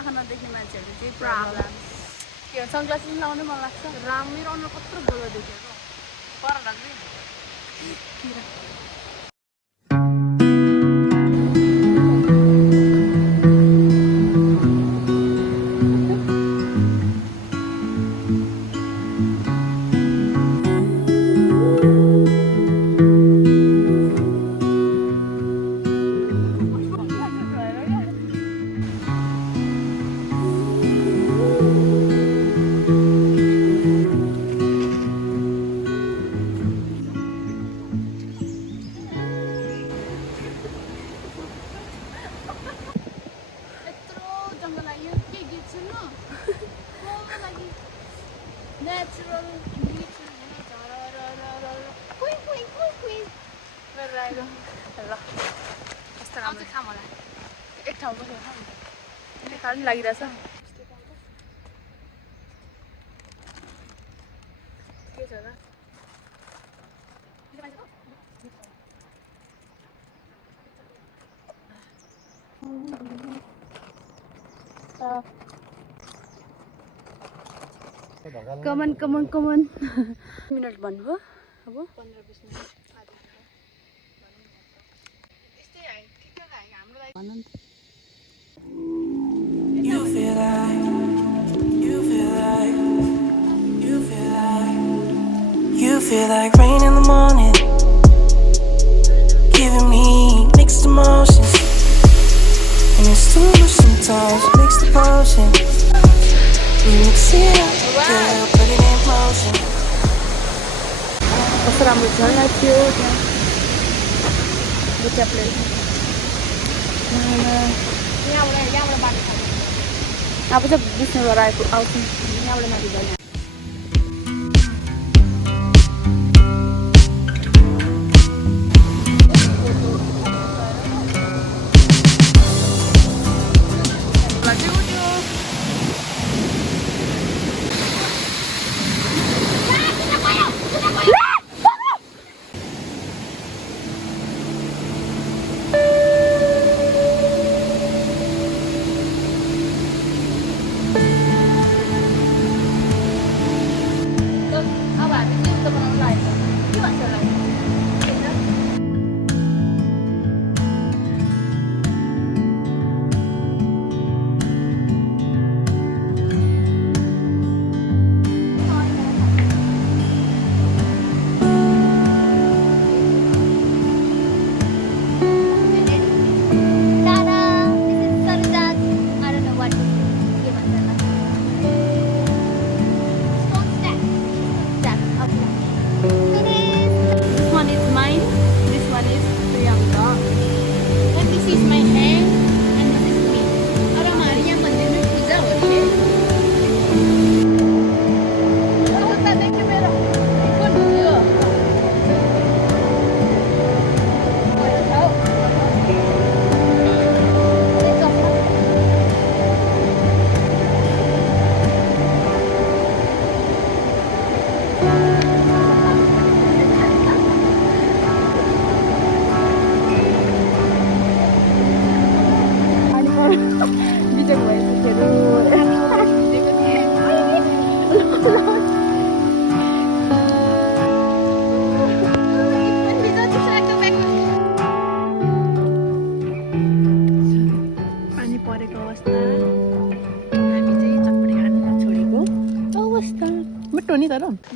आँखा नदेख्ने मान्छेहरू चाहिँ प्रब्लम के हो सनग्लासेस लाउनु मन लाग्छ मेरो अनुहार कत्रो गोलो देखेको पर लाग्ने Natural nature ल कस्तो राम्रो खाम होला एक ठाउँ बसेर खाम खानु पनि लागिरहेछ के छ र कमन मिनट भन्नुभयो अब 15-20 minute You feel like rain in the morning, giving me mixed emotions, and it's too much sometimes. Mix the potion, we mix it up, girl, put it in motion. कस्तो राम्रो झर्ना थियो त्यहाँ बुच्चा प्लेट यहाँबाट बाटो छ अब चाहिँ विष्णुबाट आउँछु यहाँबाट माथि जाने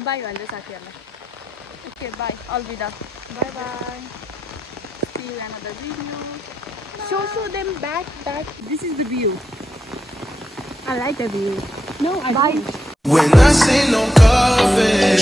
Bye भन्दै साथीहरुलाई ओके बाय अलविदा bye bye see you another video show them back that this is the view I like the view no I don't when I say no coffee